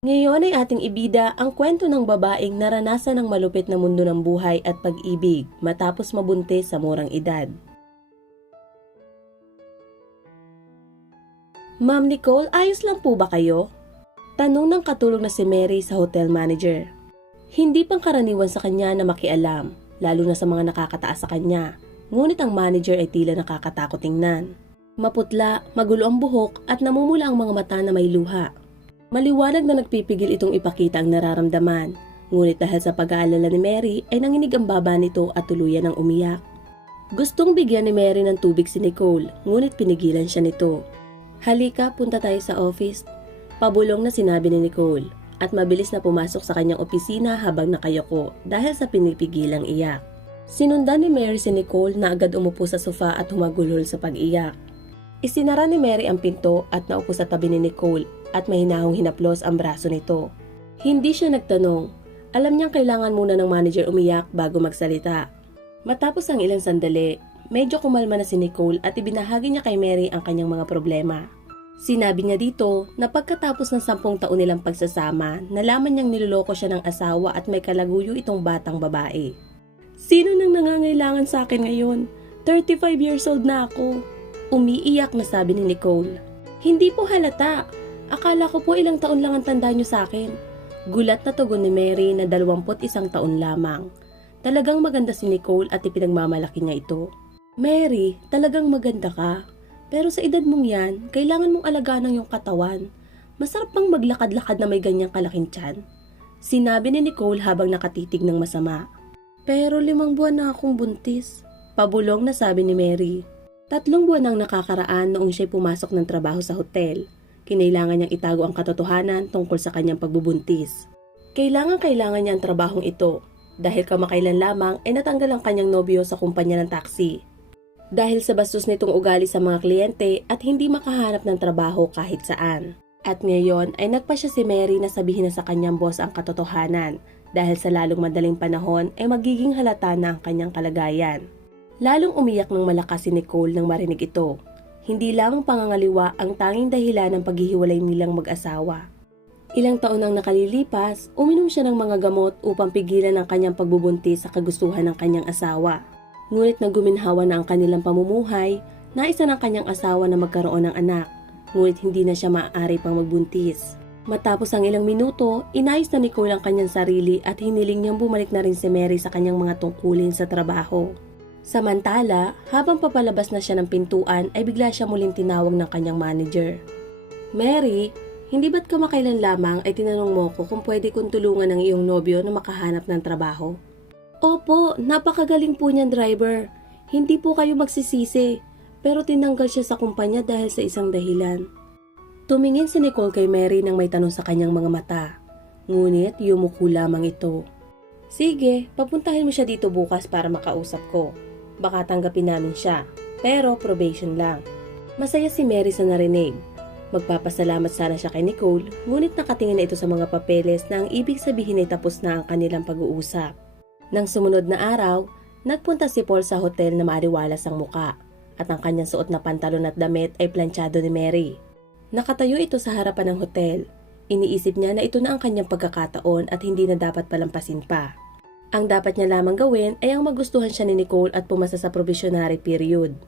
Ngayon ay ating ibida ang kwento ng babaeng naranasan ng malupit na mundo ng buhay at pag-ibig matapos mabuntis sa murang edad. Ma'am Nicole, ayos lang po ba kayo? Tanong ng katulong na si Mary sa hotel manager. Hindi pangkaraniwan sa kanya na makialam, lalo na sa mga nakakataas sa kanya. Ngunit ang manager ay tila nakakatakot tingnan. Maputla, magulo ang buhok at namumula ang mga mata na may luha. Maliwanag na nagpipigil itong ipakita ang nararamdaman, ngunit dahil sa pag-aalala ni Mary ay nanginig ang baba nito at tuluyan ng umiyak. Gustong bigyan ni Mary ng tubig si Nicole, ngunit pinigilan siya nito. Halika, punta tayo sa office. Pabulong na sinabi ni Nicole at mabilis na pumasok sa kanyang opisina habang nakayoko dahil sa pinipigilang iyak. Sinundan ni Mary si Nicole na agad umupo sa sofa at humagulhol sa pag-iyak. Isinara ni Mary ang pinto at naupo sa tabi ni Nicole at mahinahong hinaplos ang braso nito. Hindi siya nagtanong. Alam niyang kailangan muna ng manager umiyak bago magsalita. Matapos ang ilang sandali, medyo kumalma na si Nicole at ibinahagi niya kay Mary ang kanyang mga problema. Sinabi niya dito na pagkatapos ng 10 taon nilang pagsasama, nalaman niyang niloloko siya ng asawa at may kalaguyo itong batang babae. Sino nang nangangailangan sa akin ngayon? 35 years old na ako. Umiiyak na sabi ni Nicole. Hindi po halata. Akala ko po ilang taon lang ang tanda niyo sa akin. Gulat na tugon ni Mary na 21 taon lamang. Talagang maganda si Nicole at ipinagmamalaki niya ito. Mary, talagang maganda ka. Pero sa edad mong yan, kailangan mong alagaan ang iyong katawan. Masarap bang maglakad-lakad na may ganyang kalaking tiyan? Sinabi ni Nicole habang nakatitig ng masama. Pero 5 buwan na akong buntis. Pabulong na sabi ni Mary. 3 buwan nang nakakaraan noong siya'y pumasok ng trabaho sa hotel. Kinailangan niyang itago ang katotohanan tungkol sa kanyang pagbubuntis. Kailangan niya ang trabahong ito dahil kamakailan lamang ay natanggal ang kanyang nobyo sa kumpanya ng taxi. Dahil sa bastos nitong ugali sa mga kliyente at hindi makahanap ng trabaho kahit saan. At ngayon ay nagpasya si Mary na sabihin na sa kanyang boss ang katotohanan dahil sa lalong madaling panahon ay magiging halata na ang kanyang kalagayan. Lalong umiyak ng malakas si Nicole nang marinig ito. Hindi lamang pangangaliwa ang tanging dahilan ng paghihiwalay nilang mag-asawa. Ilang taon nang nakalilipas, uminom siya ng mga gamot upang pigilan ang kanyang pagbubuntis sa kagustuhan ng kanyang asawa. Ngunit nang guminhawa na ang kanilang pamumuhay, naisa ng kanyang asawa na magkaroon ng anak, ngunit hindi na siya maaari pang magbuntis. Matapos ang ilang minuto, inayos na Nicole ang kanyang sarili at hiniling niyang bumalik na rin si Mary sa kanyang mga tungkulin sa trabaho. Samantala, habang papalabas na siya ng pintuan ay bigla siya muling tinawag ng kanyang manager. Mary, hindi ba't kamakailan lamang ay tinanong mo ko kung pwede kong tulungan ang iyong nobyo na makahanap ng trabaho? Opo, napakagaling po niyan driver. Hindi po kayo magsisisi, pero tinanggal siya sa kumpanya dahil sa isang dahilan. Tumingin si Nicole kay Mary nang may tanong sa kanyang mga mata. Ngunit yumuko lamang ito. Sige, papuntahin mo siya dito bukas para makausap ko. Baka tanggapin namin siya, pero probation lang. Masaya si Mary sa narinig. Magpapasalamat sana siya kay Nicole, ngunit nakatingin na ito sa mga papeles na ang ibig sabihin ay tapos na ang kanilang pag-uusap. Nang sumunod na araw, nagpunta si Paul sa hotel na maaliwalas ang muka, at ang kanyang suot na pantalon at damit ay planchado ni Mary. Nakatayo ito sa harapan ng hotel. Iniisip niya na ito na ang kanyang pagkakataon at hindi na dapat palampasin pa. Ang dapat niya lamang gawin ay ang magustuhan siya ni Nicole at pumasa sa probationary period.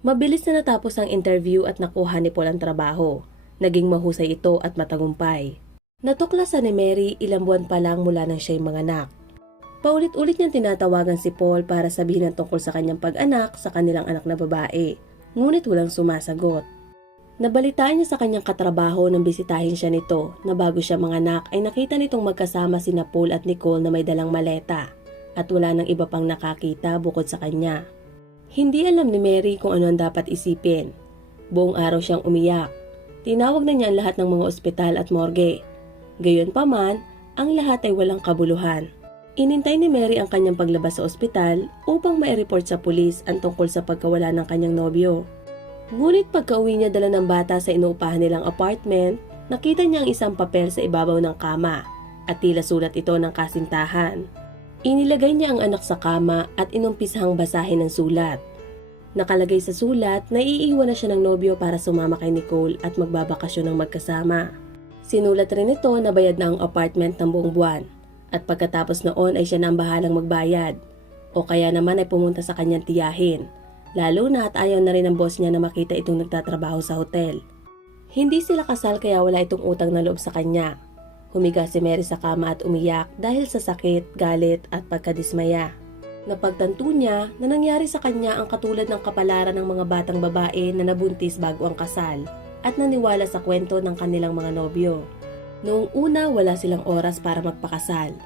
Mabilis na natapos ang interview at nakuha ni Paul ang trabaho. Naging mahusay ito at matagumpay. Natuklasan ni Mary ilang buwan pa lang mula nang siya'y manganak. Paulit-ulit niyang tinatawagan si Paul para sabihin ang tungkol sa kanyang pag-anak sa kanilang anak na babae, ngunit walang sumasagot. Nabalitaan niya sa kanyang katrabaho nang bisitahin siya nito na bago siya manganak ay nakita nitong magkasama sina Paul at Nicole na may dalang maleta at wala nang iba pang nakakita bukod sa kanya. Hindi alam ni Mary kung ano ang dapat isipin. Buong araw siyang umiyak. Tinawag na niya ang lahat ng mga ospital at morgue. Gayunpaman, ang lahat ay walang kabuluhan. Inintay ni Mary ang kanyang paglabas sa ospital upang mai-report sa pulis ang tungkol sa pagkawala ng kanyang nobyo. Ngunit pagka-uwi niya dala ng bata sa inuupahan nilang apartment, nakita niya ang isang papel sa ibabaw ng kama at tila sulat ito ng kasintahan. Inilagay niya ang anak sa kama at inumpisahang basahin ang sulat. Nakalagay sa sulat na iiwan na siya ng nobyo para sumama kay Nicole at magbabakasyon ng magkasama. Sinulat rin ito na bayad na ang apartment ng buong buwan at pagkatapos noon ay siya na ang bahalang magbayad o kaya naman ay pumunta sa kanyang tiyahin, lalo na at ayaw na rin ng boss niya na makita itong nagtatrabaho sa hotel. Hindi sila kasal kaya wala itong utang na loob sa kanya. Humiga si Mary sa kama at umiyak dahil sa sakit, galit at pagkadismaya. Napagtanto niya na nangyari sa kanya ang katulad ng kapalaran ng mga batang babae na nabuntis bago ang kasal at naniwala sa kwento ng kanilang mga nobyo. Noong una wala silang oras para magpakasal.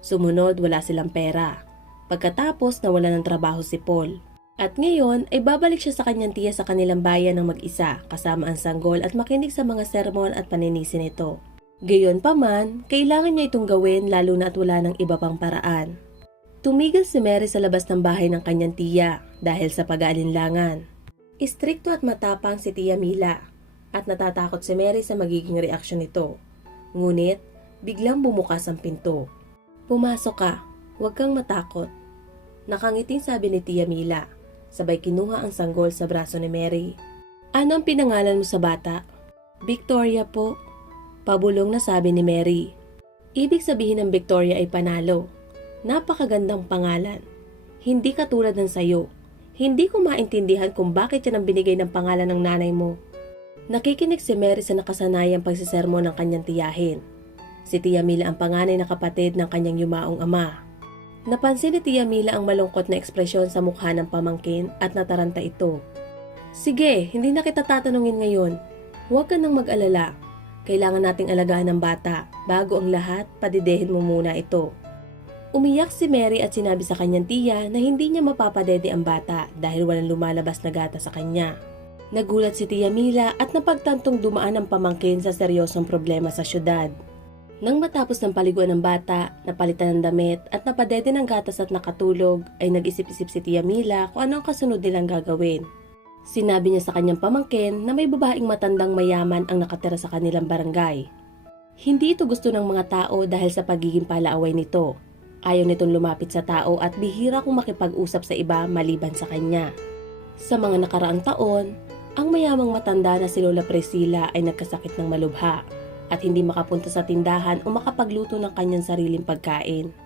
Sumunod wala silang pera. Pagkatapos nawala ng trabaho si Paul. At ngayon ay babalik siya sa kanyang tiya sa kanilang bayan ng mag-isa kasama ang sanggol at makinig sa mga sermon at paninisi nito. Gayon pa man, kailangan niya itong gawin lalo na at wala ng iba pang paraan. Tumigil si Mary sa labas ng bahay ng kanyang tiya dahil sa pag-aalinlangan. Istrikto at matapang si Tia Mila at natatakot si Mary sa magiging reaksyon nito. Ngunit, biglang bumukas ang pinto. "Pumasok ka, huwag kang matakot." Nakangiting sabi ni Tia Mila, sabay kinuha ang sanggol sa braso ni Mary. "Ano ang pinangalan mo sa bata?" "Victoria po." Pabulong na sabi ni Mary. Ibig sabihin ng Victoria ay panalo. Napakagandang pangalan. Hindi katulad ng sayo. Hindi ko maintindihan kung bakit yan ang binigay ng pangalan ng nanay mo. Nakikinig si Mary sa nakasanayang pagsisermon ng kanyang tiyahin. Si Tia Mila ang panganay na kapatid ng kanyang yumaong ama. Napansin ni Tia Mila ang malungkot na ekspresyon sa mukha ng pamangkin at nataranta ito. "Sige, hindi na kita tatanungin ngayon. Huwag ka nang mag-alala. Kailangan nating alagaan ng bata. Bago ang lahat, padidehin mo muna ito." Umiyak si Mary at sinabi sa kanyang tiya na hindi niya mapapadede ang bata dahil walang lumalabas na gata sa kanya. Nagulat si Tia Mila at napagtantong dumaan ang pamangkin sa seryosong problema sa syudad. Nang matapos ng paliguan ng bata, napalitan ng damit at napadede ng gatas at nakatulog, ay nag-isip-isip si Tia Mila kung ano ang kasunod nilang gagawin. Sinabi niya sa kanyang pamangkin na may babaeng matandang mayaman ang nakatira sa kanilang barangay. Hindi ito gusto ng mga tao dahil sa pagiging palaaway nito. Ayaw nitong lumapit sa tao at bihira kung makipag-usap sa iba maliban sa kanya. Sa mga nakaraang taon, ang mayamang matanda na si Lola Priscilla ay nagkasakit ng malubha at hindi makapunta sa tindahan o makapagluto ng kanyang sariling pagkain.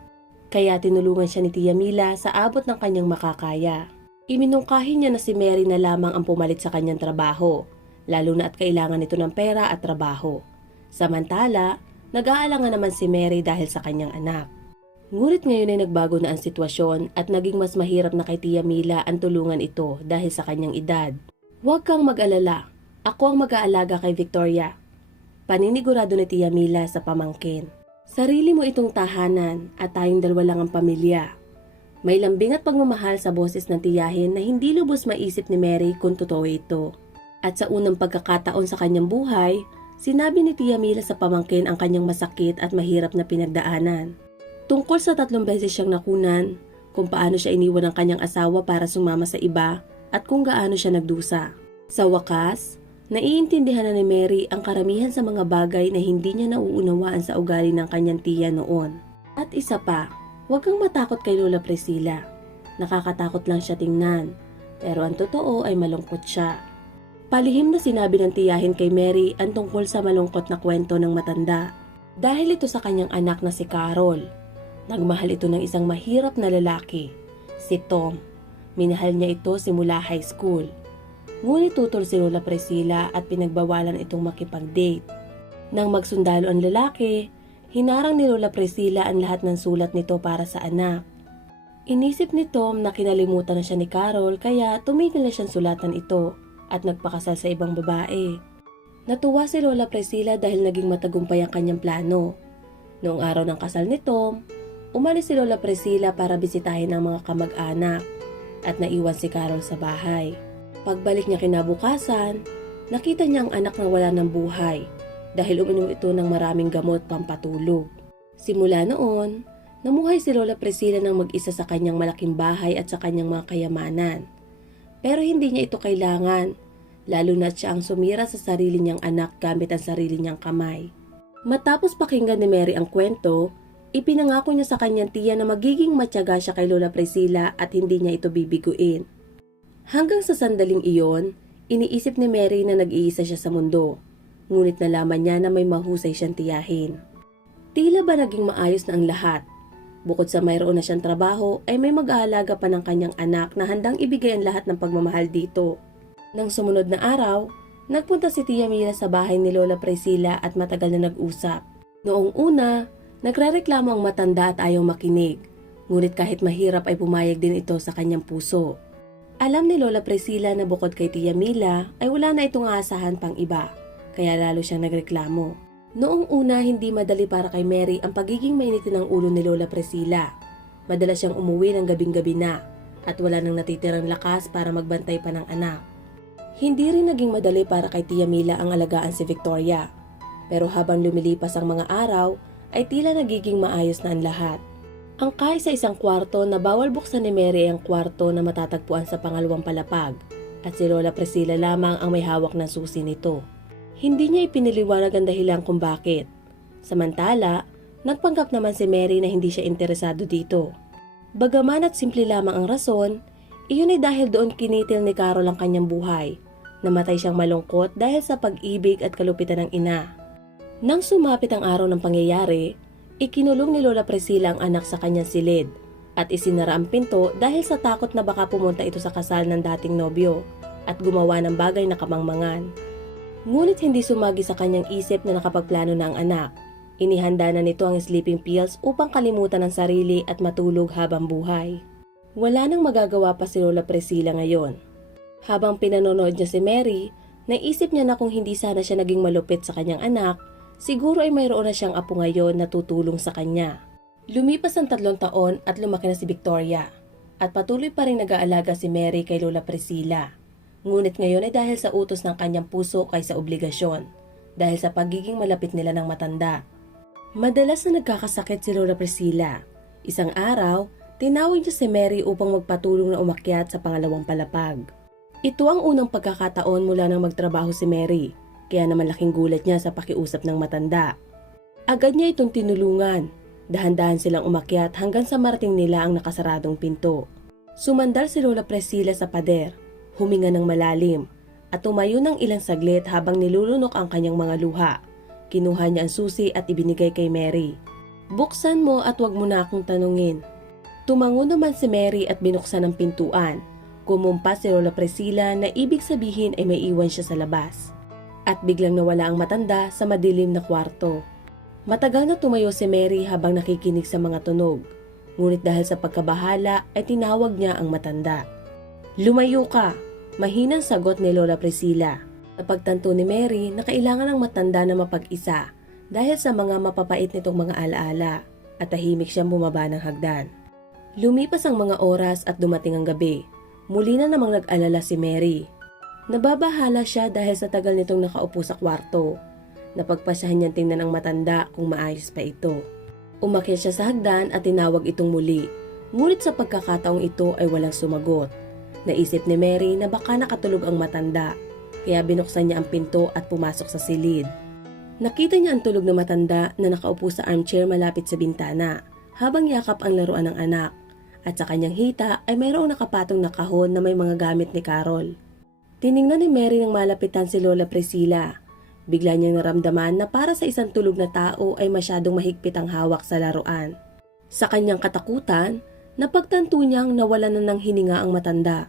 Kaya tinulungan siya ni Tia Mila sa abot ng kanyang makakaya. Iminungkahi niya na si Mary na lamang ang pumalit sa kanyang trabaho, lalo na at kailangan nito ng pera at trabaho. Samantala, nag-aalangan naman si Mary dahil sa kanyang anak. Ngunit ngayon ay nagbago na ang sitwasyon at naging mas mahirap na kay Tia Mila ang tulungan ito dahil sa kanyang edad. "Huwag kang mag-alala, ako ang mag-aalaga kay Victoria." Paninigurado ni Tia Mila sa pamangkin. "Sarili mo itong tahanan at tayong dalawa lang ang pamilya." May lambing at pagmamahal sa boses ng tiyahin na hindi lubos maisip ni Mary kung totoo ito. At sa unang pagkakataon sa kanyang buhay, sinabi ni Tia Mila sa pamangkin ang kanyang masakit at mahirap na pinagdaanan. Tungkol sa 3 beses siyang nakunan, kung paano siya iniwan ng kanyang asawa para sumama sa iba at kung gaano siya nagdusa. Sa wakas, naiintindihan na ni Mary ang karamihan sa mga bagay na hindi niya nauunawaan sa ugali ng kanyang tiya noon. At isa pa, huwag kang matakot kay Lola Priscilla. Nakakatakot lang siya tingnan, pero ang totoo ay malungkot siya. Palihim na sinabi ng tiyahin kay Mary ang tungkol sa malungkot na kwento ng matanda. Dahil ito sa kanyang anak na si Carol. Nagmahal ito ng isang mahirap na lalaki, si Tom. Minahal niya ito simula high school. Ngunit tutol si Lola Priscilla at pinagbawalan itong makipag-date. Nang magsundalo ang lalaki, hinarang ni Lola Priscilla ang lahat ng sulat nito para sa anak. Inisip ni Tom na kinalimutan na siya ni Carol kaya tumigil na siyang sulatan ito at nagpakasal sa ibang babae. Natuwa si Lola Priscilla dahil naging matagumpay ang kanyang plano. Noong araw ng kasal ni Tom, umalis si Lola Priscilla para bisitahin ang mga kamag-anak at naiwan si Carol sa bahay. Pagbalik niya kinabukasan, nakita niya ang anak na wala ng buhay dahil uminom ito ng maraming gamot pampatulog. Simula noon, namuhay si Lola Priscilla ng mag-isa sa kanyang malaking bahay at sa kanyang mga kayamanan. Pero hindi niya ito kailangan, lalo na siya ang sumira sa sarili niyang anak gamit ang sarili niyang kamay. Matapos pakinggan ni Mary ang kwento, ipinangako niya sa kanyang tiya na magiging matyaga siya kay Lola Priscilla at hindi niya ito bibiguin. Hanggang sa sandaling iyon, iniisip ni Mary na nag-iisa siya sa mundo. ngunit nalaman niya na may mahusay siyang tiyahin. Tila ba naging maayos na ang lahat? Bukod sa mayroon na siyang trabaho ay may mag-aalaga pa ng kanyang anak na handang ibigay ang lahat ng pagmamahal dito. Nang sumunod na araw, nagpunta si Tia Mila sa bahay ni Lola Priscilla at matagal na nag-usap. Noong una, nagrereklamo ang matanda at ayaw makinig, ngunit kahit mahirap ay pumayag din ito sa kanyang puso. Alam ni Lola Priscilla na bukod kay Tia Mila ay wala na itong aasahan pang iba, kaya lalo siyang nagreklamo. Noong una, hindi madali para kay Mary ang pagiging mainitin ng ulo ni Lola Priscilla. Madalas siyang umuwi ng gabing-gabi na at wala nang natitirang lakas para magbantay pa ng anak. Hindi rin naging madali para kay Tia Mila ang alagaan si Victoria. Pero habang lumilipas ang mga araw, ay tila nagiging maayos na ang lahat. Ang kaisa-isang kwarto na bawal buksan ni Mary ang kwarto na matatagpuan sa pangalawang palapag at si Lola Priscilla lamang ang may hawak ng susi nito. Hindi niya ipiniliwanag ang dahilan kung bakit. Samantala, nagpanggap naman si Mary na hindi siya interesado dito. Bagaman at simple lamang ang rason, iyon ay dahil doon kinitil ni Carol ang kanyang buhay. Namatay siyang malungkot dahil sa pag-ibig at kalupitan ng ina. Nang sumapit ang araw ng pangyayari, ikinulong ni Lola Priscilla ang anak sa kanyang silid at isinara ang pinto dahil sa takot na baka pumunta ito sa kasal ng dating nobyo at gumawa ng bagay na kamangmangan. Ngunit hindi sumagi sa kanyang isip na nakapagplano na ang anak. Inihanda na nito ang sleeping pills upang kalimutan ang sarili at matulog habang buhay. Wala nang magagawa pa si Lola Priscilla ngayon. Habang pinanonood niya si Mary, naisip niya na kung hindi sana siya naging malupit sa kanyang anak, siguro ay mayroon na siyang apo ngayon na tutulong sa kanya. Lumipas ang 3 taon at lumaki na si Victoria, at patuloy pa rin nag-aalaga si Mary kay Lola Priscilla. Ngunit ngayon ay dahil sa utos ng kanyang puso kaysa obligasyon, dahil sa pagiging malapit nila ng matanda. Madalas na nagkakasakit si Lola Priscilla. Isang araw, tinawag niya si Mary upang magpatulong na umakyat sa pangalawang palapag. Ito ang unang pagkakataon mula nang magtrabaho si Mary, kaya naman laking gulat niya sa pakiusap ng matanda. Agad niya itong tinulungan. Dahan-dahan silang umakyat hanggang sa marating nila ang nakasaradong pinto. Sumandal si Lola Priscilla sa pader. Huminga ng malalim at tumayo ng ilang saglit habang nilulunok ang kanyang mga luha. Kinuha niya ang susi at ibinigay kay Mary. "Buksan mo at wag mo na akong tanungin." Tumango naman si Mary at binuksan ang pintuan. Kumumpas si Lola Priscilla na ibig sabihin ay may iwan siya sa labas. At biglang nawala ang matanda sa madilim na kwarto. Matagal na tumayo si Mary habang nakikinig sa mga tunog. Ngunit dahil sa pagkabahala ay tinawag niya ang matanda. "Lumayo ka!" Mahinang sagot ni Lola Priscilla. Napagtanto ni Mary na kailangan ng matanda na mapag-isa dahil sa mga mapapait nitong mga alaala at tahimik siyang bumaba ng hagdan. Lumipas ang mga oras at dumating ang gabi. Muli na namang nag-alala si Mary. Nababahala siya dahil sa tagal nitong nakaupo sa kwarto. Napagpasyahan niyang tingnan ang matanda kung maayos pa ito. Umakyat siya sa hagdan at tinawag itong muli. Ngunit sa pagkakataong ito ay walang sumagot. Naisip ni Mary na baka nakatulog ang matanda, kaya binuksan niya ang pinto at pumasok sa silid. Nakita niya ang tulog na matanda na nakaupo sa armchair malapit sa bintana, habang yakap ang laruan ng anak, at sa kanyang hita ay mayroong nakapatong na kahon na may mga gamit ni Carol. Tiningnan ni Mary nang malapitan si Lola Priscilla. Bigla niyang naramdaman na para sa isang tulog na tao ay masyadong mahigpit ang hawak sa laruan. Sa kanyang katakutan, napagtanto niyang nawalan na ng hininga ang matanda.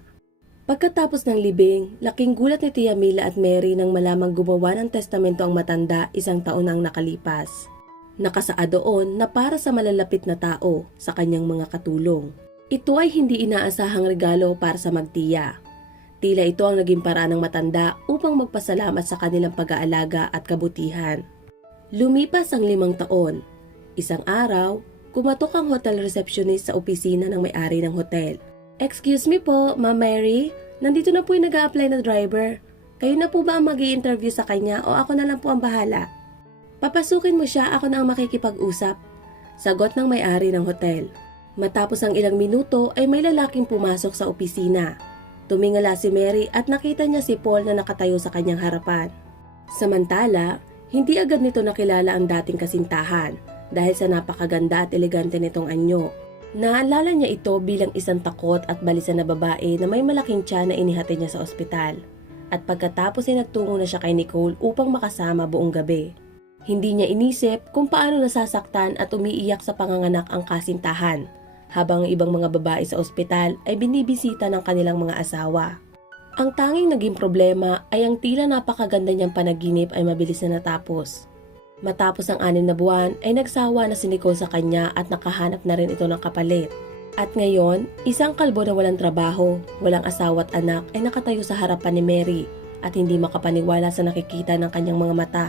Pagkatapos ng libing, laking gulat ni Tia Mila at Mary nang malamang gumawa ng testamento ang matanda 1 taon ang nakalipas. Nakasaad doon na para sa malalapit na tao sa kanyang mga katulong. Ito ay hindi inaasahang regalo para sa magtiya. Tila ito ang naging paraan ng matanda upang magpasalamat sa kanilang pag-aalaga at kabutihan. Lumipas ang 5 taon. Isang araw, kumatok ang hotel receptionist sa opisina ng may-ari ng hotel. "Excuse me po, Ma'am Mary. Nandito na po yung nag-a-apply na driver. Kayo na po ba ang mag-i-interview sa kanya o ako na lang po ang bahala?" "Papasukin mo siya, ako na ang makikipag-usap," sagot ng may-ari ng hotel. Matapos ang ilang minuto ay may lalaking pumasok sa opisina. Tumingala si Mary at nakita niya si Paul na nakatayo sa kanyang harapan. Samantala, hindi agad nito nakilala ang dating kasintahan dahil sa napakaganda at elegante nitong anyo. Naalala niya ito bilang isang takot at balisa na babae na may malaking tiyan na inihati niya sa ospital. at pagkatapos ay nagtungo na siya kay Nicole upang makasama buong gabi. Hindi niya inisip kung paano nasasaktan at umiiyak sa panganganak ang kasintahan, habang ang ibang mga babae sa ospital ay binibisita ng kanilang mga asawa. Ang tanging naging problema ay ang tila napakaganda niyang panaginip ay mabilis na natapos. Matapos ang 6 na buwan ay nagsawa na si Nicole sa kanya at nakahanap na rin ito ng kapalit. At ngayon, isang kalbo na walang trabaho, walang asawa at anak ay nakatayo sa harapan ni Mary at hindi makapaniwala sa nakikita ng kanyang mga mata.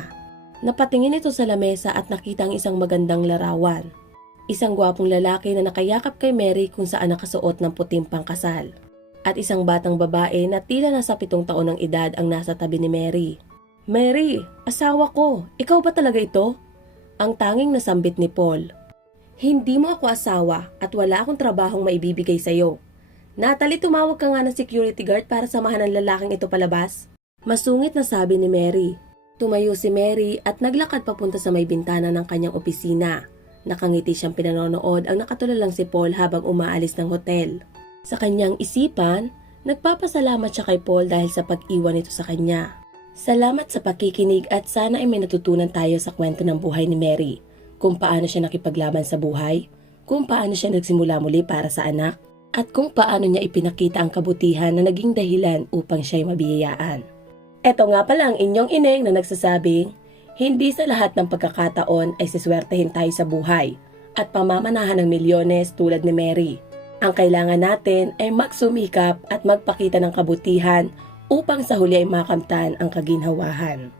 Napatingin ito sa lamesa at nakita ang isang magandang larawan. Isang gwapong lalaki na nakayakap kay Mary kung saan nakasuot ng puting pangkasal. At isang batang babae na tila nasa 7 taon ng edad ang nasa tabi ni Mary. "Mary, asawa ko, ikaw ba talaga ito?" Ang tanging nasambit ni Paul. "Hindi mo ako asawa at wala akong trabahong maibibigay sa'yo. Natalie, tumawag ka nga ng security guard para samahan ang lalaking ito palabas." Masungit na sabi ni Mary. Tumayo si Mary at naglakad papunta sa may bintana ng kanyang opisina. Nakangiti siyang pinanonood ang nakatulalang si Paul habang umaalis ng hotel. Sa kanyang isipan, nagpapasalamat siya kay Paul dahil sa pag-iwan nito sa kanya. Salamat sa pakikinig at sana ay may natutunan tayo sa kwento ng buhay ni Mary. Kung paano siya nakipaglaban sa buhay, kung paano siya nagsimula muli para sa anak, at kung paano niya ipinakita ang kabutihan na naging dahilan upang siya'y mabiyayaan. Eto nga pala ang inyong ineng na nagsasabing, hindi sa lahat ng pagkakataon ay siswertehin tayo sa buhay at pamamanahan ng milyones tulad ni Mary. Ang kailangan natin ay magsumikap at magpakita ng kabutihan upang sa huli ay makamtan ang kaginhawahan.